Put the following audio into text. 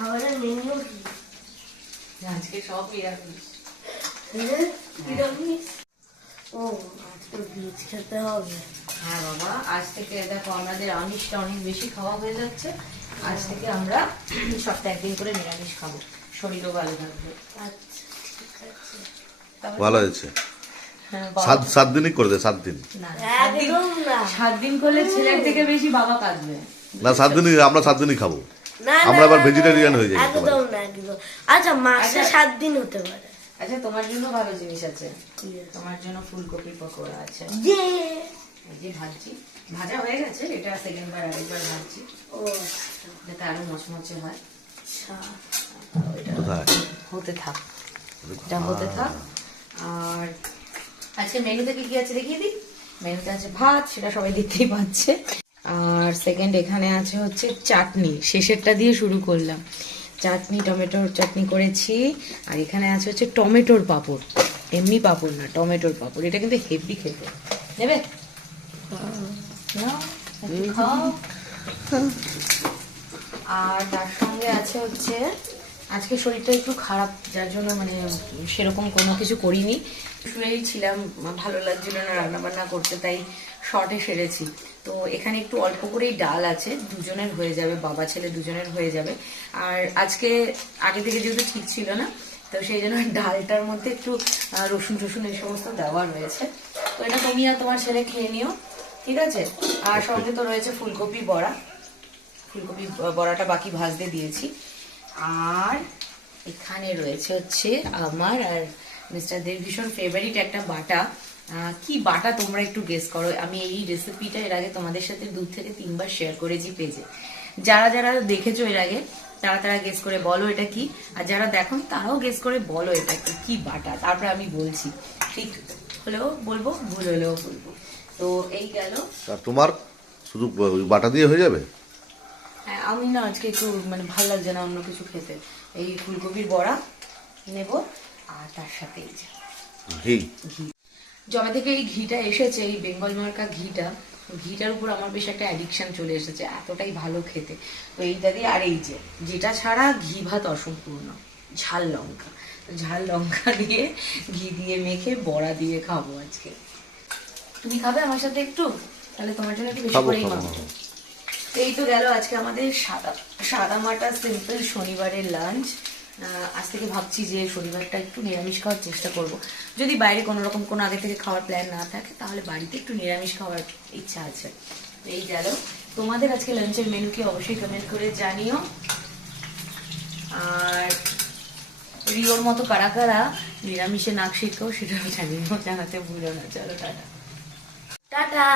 খাবারের মেনু কি? আজকে সব নিরামিষ। হ্যাঁ? নিরামিষ? ও আজকে বীজ খেতে হবে। হ্যাঁ বাবা আজ থেকে দেখো আমাদের আমিষটা অনেক বেশি খাওয়া হয়ে যাচ্ছে। আজ থেকে আমরা সপ্তাহে একদিন করে নিরামিষ খাব। শরীরও ভালো থাকবে। আচ্ছা ভালো হয়েছে? হ্যাঁ, সাত সাত দিনই করে দে সাত দিন। না, সাত দিন- সাত দিন করলে ছেলের থেকে বেশি বাবা কাঁদবে। না সাত দিনই আমরা সাত দিনই খাব। আমরা না, আবার না, vegetarian না, হয়ে যাই একদম না একদম। আচ্ছা মাসে আচ্ছা। সাত দিন হতে পারে। আচ্ছা তোমার জন্য ভালো জিনিস আছে। তোমার জন্য ফুলকপি পকোড়া আছে। যে এই যে ভাজছি। ভাজা হয়ে গেছে এটা সেকেন্ড বার আরেকবার ভাজছি। ও আচ্ছা যাতে আরও মচমচে হয়। আচ্ছা। হতে থাক। এটা হতে থাক। আর আজকে মেনুতে কি কি আছে দেখিয়ে দিই? মেনুতে আছে ভাত সেটা সবাই দেখতেই পাচ্ছে। আর সেকেন্ড এখানে আছে হচ্ছে চাটনি। শেষেরটা দিয়ে শুরু করলাম। চাটনি টমেটোর চাটনি করেছি। আর এখানে আছে হচ্ছে টমেটোর পাঁপড়। এমনি পাঁপড় না টমেটোর পাঁপড়। এটা কিন্তু হেভি খেতে। নেবে। আর তার সঙ্গে আছে হচ্ছে আজকে শরীরটা একটু খারাপ, যার জন্য মানে সেরকম কোনো কিছু করিনি। শুয়েই ছিলাম, ভালো লাগছিল না রান্না বান্না করতে, তাই শর্টে সেরেছি। তো এখানে একটু অল্প করেই ডাল আছে, দুজনের হয়ে যাবে, বাবা ছেলে দুজনের হয়ে যাবে। আর আজকে আগে থেকে যেহেতু ঠিক ছিল না, তো সেই জন্য ডালটার মধ্যে একটু রসুন টসুন এই সমস্ত দেওয়া রয়েছে। তো এটা তুমি আর তোমার ছেলে খেয়ে নিও, ঠিক আছে? আর সঙ্গে তো রয়েছে ফুলকপি বড়া। ফুলকপি বড়াটা বাকি ভাজতে দিয়েছি। আর এখানে রয়েছে হচ্ছে আমার আর মিস্টার দের ভীষণ ফেভারিট একটা বাটা। কি বাটা তোমরা একটু গেস করো? আমি এই রেসিপিটা এর আগে তোমাদের সাথে দু থেকে তিনবার শেয়ার করেছি পেজে। যারা যারা দেখেছ এর আগে, তারা তারা গেস করে বলো এটা কি। আর যারা দেখো, তারাও গেস করে বলো এটা কি কি বাটা। তারপরে আমি বলছি। ঠিক হলেও বলব, ভুল হলেও বলব। তো এই গেল। তোমার শুধু বাটা দিয়ে হয়ে যাবে? আমি না আজকে একটু মানে ভালো লাগছে না অন্য কিছু খেতে। এই ফুলকপির বড়া নেব আর তার সাথে এই যে ঘি? থেকে এই ঘিটা এসেছে এই বেঙ্গল মার্কা ঘিটা ঘিটার উপর আমার বেশ একটা অ্যাডিকশন চলে এসেছে এতটাই ভালো খেতে। তো এইটা দিয়ে আর এই যে যেটা ছাড়া ঘি ভাত অসম্পূর্ণ ঝাল লঙ্কা। ঝাল লঙ্কা দিয়ে ঘি দিয়ে মেখে বড়া দিয়ে খাব আজকে। তুমি খাবে আমার সাথে একটু? তাহলে তোমার জন্য একটু বেশি করেই খাব, মাখবো এই তো গেল আজকে আমাদের সাদা সাদা মাটা সিম্পল শনিবারের লাঞ্চ আজ থেকে ভাবছি যে শনিবারটা একটু নিরামিষ খাওয়ার চেষ্টা করব। যদি বাইরে কোনো রকম কোনো আগে থেকে খাওয়ার প্ল্যান না থাকে, তাহলে বাড়িতে একটু নিরামিষ খাওয়ার ইচ্ছা আছে। এই গেল। তোমাদের আজকে লাঞ্চের মেনু কি অবশ্যই কমেন্ট করে জানিও। আর রিওর মতো কারা কারা নিরামিষে নাক শিখো সেটাও জানিও, জানাতে ভুলো না। চলো, টাটা। টাটা।